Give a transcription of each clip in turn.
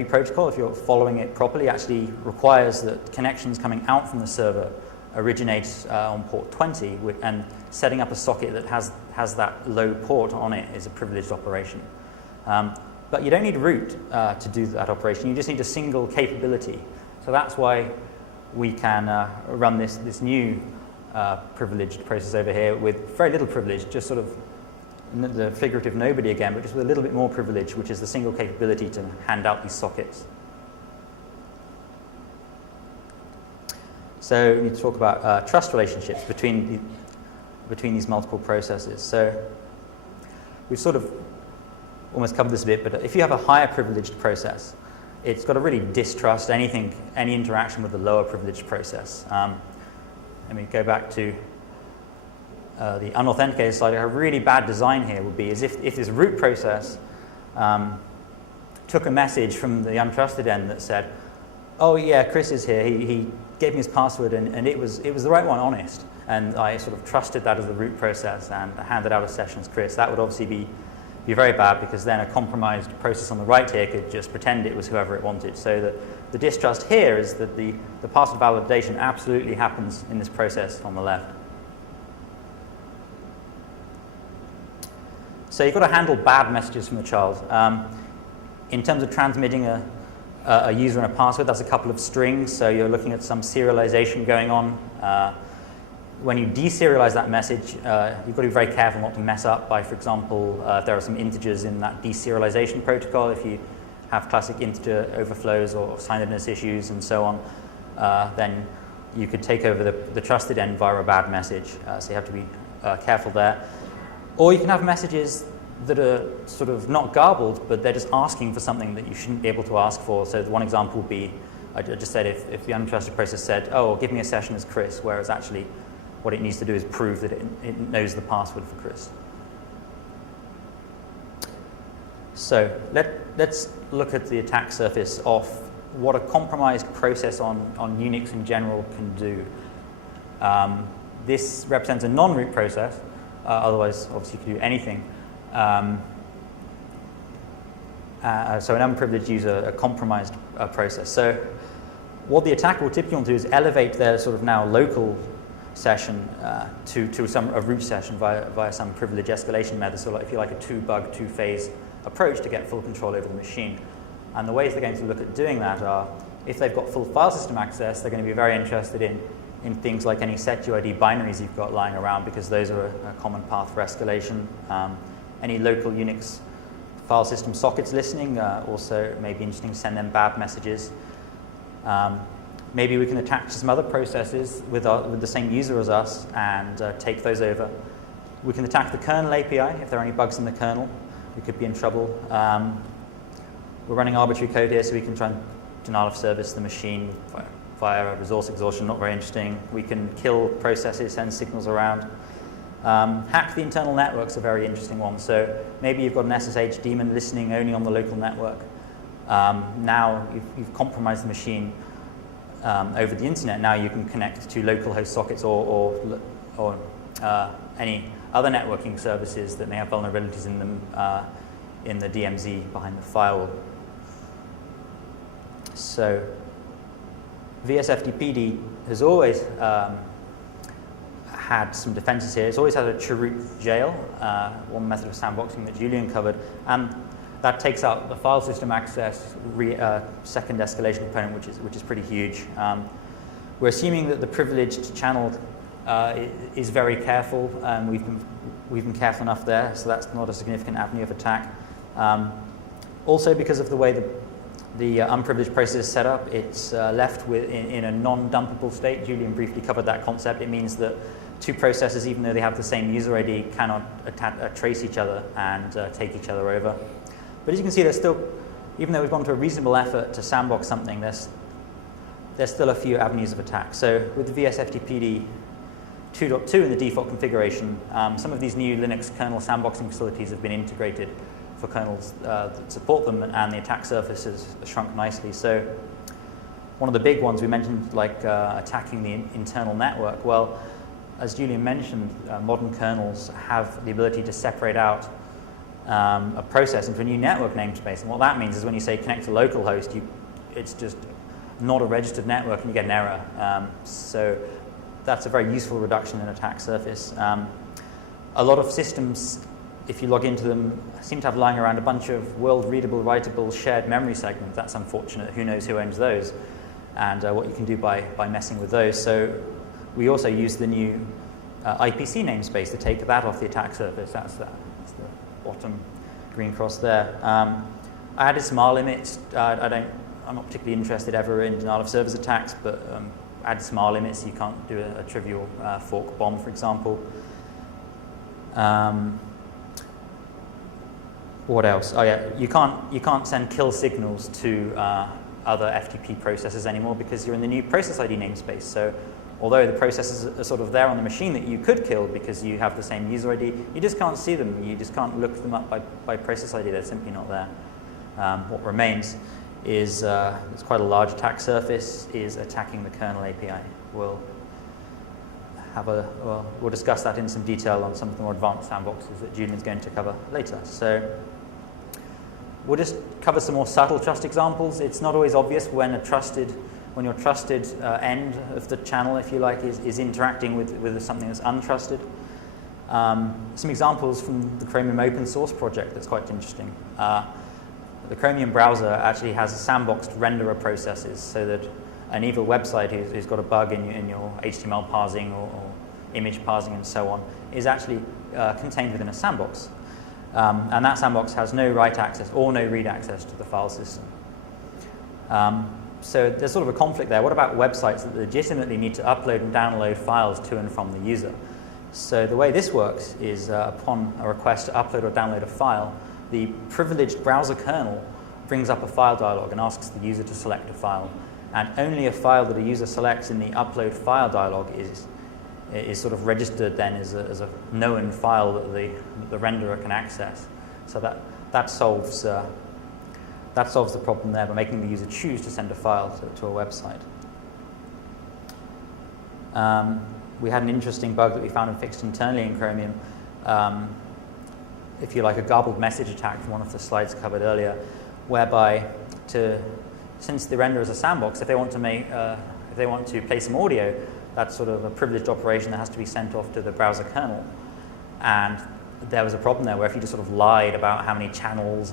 protocol, if you're following it properly, actually requires that connections coming out from the server originate on port 20, and setting up a socket that has that low port on it is a privileged operation. But you don't need root to do that operation. You just need a single capability. So that's why we can run this new privileged process over here with very little privilege, just sort of the figurative nobody again, but just with a little bit more privilege, which is the single capability to hand out these sockets. So we need to talk about trust relationships between these multiple processes. So we've sort of almost covered this a bit, but if you have a higher privileged process, it's got to really distrust any interaction with the lower privileged process. Let me go back to the unauthenticated slide. A really bad design here would be is if this root process took a message from the untrusted end that said, oh yeah, Chris is here, he gave me his password and it was the right one, honest, and I sort of trusted that as the root process and handed out a session as Chris. That would obviously be very bad, because then a compromised process on the right here could just pretend it was whoever it wanted. So the distrust here is that the password validation absolutely happens in this process on the left. So you've got to handle bad messages from the child. In terms of transmitting a user and a password, that's a couple of strings, so you're looking at some serialization going on. When you deserialize that message, you've got to be very careful not to mess up by, for example, if there are some integers in that deserialization protocol, if you have classic integer overflows or signedness issues and so on, then you could take over the trusted end via a bad message, so you have to be careful there. Or you can have messages that are sort of not garbled, but they're just asking for something that you shouldn't be able to ask for. So one example would be, I just said if the untrusted process said, oh, give me a session as Chris, whereas actually what it needs to do is prove that it knows the password for Chris. So let's look at the attack surface of what a compromised process on Unix in general can do. This represents a non-root process. Otherwise, obviously, you can do anything. So an unprivileged user, a compromised process. So what the attacker will typically want to do is elevate their sort of now local session to a root session via some privilege escalation method. So if you like a two-bug, two-phase approach to get full control over the machine. And the ways they're going to look at doing that are, if they've got full file system access, they're going to be very interested in things like any setuid binaries you've got lying around, because those are a common path for escalation. Any local Unix file system sockets listening also may be interesting to send them bad messages. Maybe we can attach some other processes with the same user as us and take those over. We can attack the kernel API if there are any bugs in the kernel. We could be in trouble. We're running arbitrary code here, so we can try and denial of service the machine via resource exhaustion, not very interesting. We can kill processes, send signals around. Hack the internal network's a very interesting one. So maybe you've got an SSH daemon listening only on the local network. Now you've compromised the machine over the internet. Now you can connect to local host sockets or any other networking services that may have vulnerabilities in them in the DMZ behind the firewall. So VSFTPD has always had some defenses here. It's always had a chroot jail, one method of sandboxing that Julien covered, and that takes out the file system access second escalation component, which is pretty huge. We're assuming that the privileged channel is very careful, and we've been careful enough there, so that's not a significant avenue of attack. Also, because of the way the unprivileged process is set up, it's left in a non-dumpable state. Julien briefly covered that concept. It means that two processes, even though they have the same user ID, cannot trace each other and take each other over. But as you can see, there's still, even though we've gone to a reasonable effort to sandbox something, there's still a few avenues of attack. So with the VSFTPD 2.2 in the default configuration, some of these new Linux kernel sandboxing facilities have been integrated for kernels that support them, and the attack surface has shrunk nicely. So one of the big ones we mentioned, like attacking the internal network. Well, as Julien mentioned, modern kernels have the ability to separate out a process into a new network namespace. And what that means is when you say connect to localhost, it's just not a registered network and you get an error. So that's a very useful reduction in attack surface. A lot of systems, if you log into them, seem to have lying around a bunch of world-readable, writable, shared memory segments. That's unfortunate. Who knows who owns those and what you can do by messing with those. So we also use the new IPC namespace to take that off the attack surface. That's the bottom green cross there. I added some R limits. I'm not particularly interested ever in denial of service attacks, but added some R limits. You can't do a trivial fork bomb, for example. What else? Oh yeah, you can't send kill signals to other FTP processes anymore because you're in the new process ID namespace. So although the processes are sort of there on the machine that you could kill because you have the same user ID, you just can't see them. You just can't look them up by process ID. They're simply not there. What remains is it's quite a large attack surface, is attacking the kernel API. We'll discuss that in some detail on some of the more advanced sandboxes that Julien's going to cover later. So we'll just cover some more subtle trust examples. It's not always obvious when your trusted end of the channel, if you like, is interacting with something that's untrusted. Some examples from the Chromium open source project that's quite interesting. The Chromium browser actually has sandboxed renderer processes so that an evil website who's got a bug in your HTML parsing or image parsing and so on is actually contained within a sandbox. And that sandbox has no write access or no read access to the file system. So there's sort of a conflict there. What about websites that legitimately need to upload and download files to and from the user? So the way this works is upon a request to upload or download a file, the privileged browser kernel brings up a file dialog and asks the user to select a file. And only a file that a user selects in the upload file dialog is sort of registered then as a known file that the renderer can access. So that solves the problem there by making the user choose to send a file to a website. We had an interesting bug that we found and fixed internally in Chromium. If you like, a garbled message attack from one of the slides covered earlier, whereby since the renderer is a sandbox, if they want to play some audio, that's sort of a privileged operation that has to be sent off to the browser kernel. And there was a problem there where if you just sort of lied about how many channels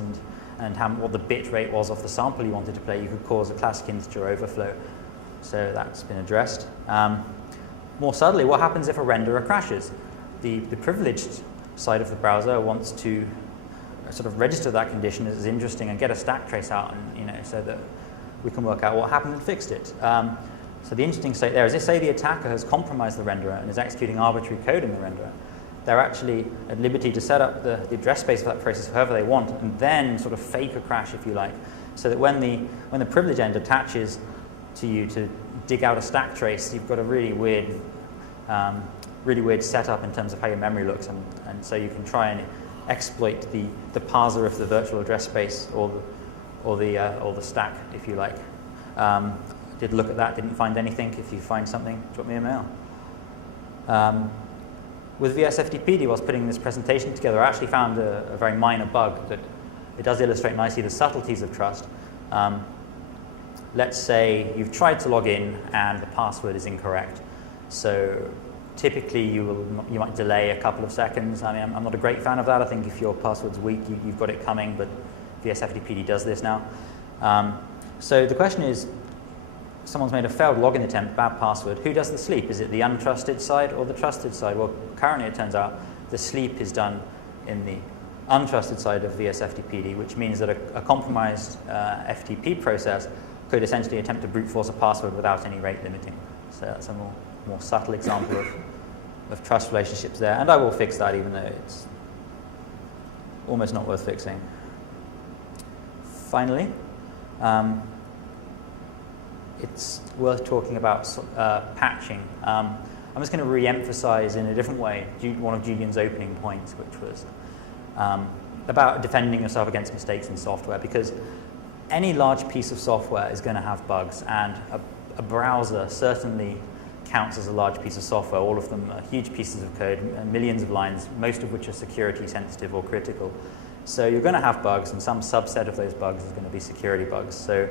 and what the bit rate was of the sample you wanted to play, you could cause a classic integer overflow. So that's been addressed. More subtly, what happens if a renderer crashes? The privileged side of the browser wants to sort of register that condition as interesting and get a stack trace out, and so that we can work out what happened and fixed it. So the interesting state there is, if say the attacker has compromised the renderer and is executing arbitrary code in the renderer, they're actually at liberty to set up the address space for that process however they want, and then sort of fake a crash, if you like, so that when the privilege end attaches to you to dig out a stack trace, you've got a really weird setup in terms of how your memory looks, and so you can try and exploit the parser of the virtual address space or the stack, if you like. Did look at that, didn't find anything. If you find something, drop me a mail. With VSFTPD, whilst putting this presentation together, I actually found a very minor bug that it does illustrate nicely the subtleties of trust. Let's say you've tried to log in and the password is incorrect. So typically you might delay a couple of seconds. I mean, I'm not a great fan of that. I think if your password's weak, you've got it coming, but VSFTPD does this now. So the question is, someone's made a failed login attempt, bad password. Who does the sleep? Is it the untrusted side or the trusted side? Well, currently it turns out the sleep is done in the untrusted side of VSFTPD, which means that a compromised FTP process could essentially attempt to brute force a password without any rate limiting. So that's a more subtle example of trust relationships there. And I will fix that, even though it's almost not worth fixing. Finally, it's worth talking about patching. I'm just going to re-emphasize in a different way one of Julien's opening points, which was about defending yourself against mistakes in software, because any large piece of software is going to have bugs, and a browser certainly counts as a large piece of software. All of them are huge pieces of code, millions of lines, most of which are security sensitive or critical. So you're going to have bugs, and some subset of those bugs is going to be security bugs. So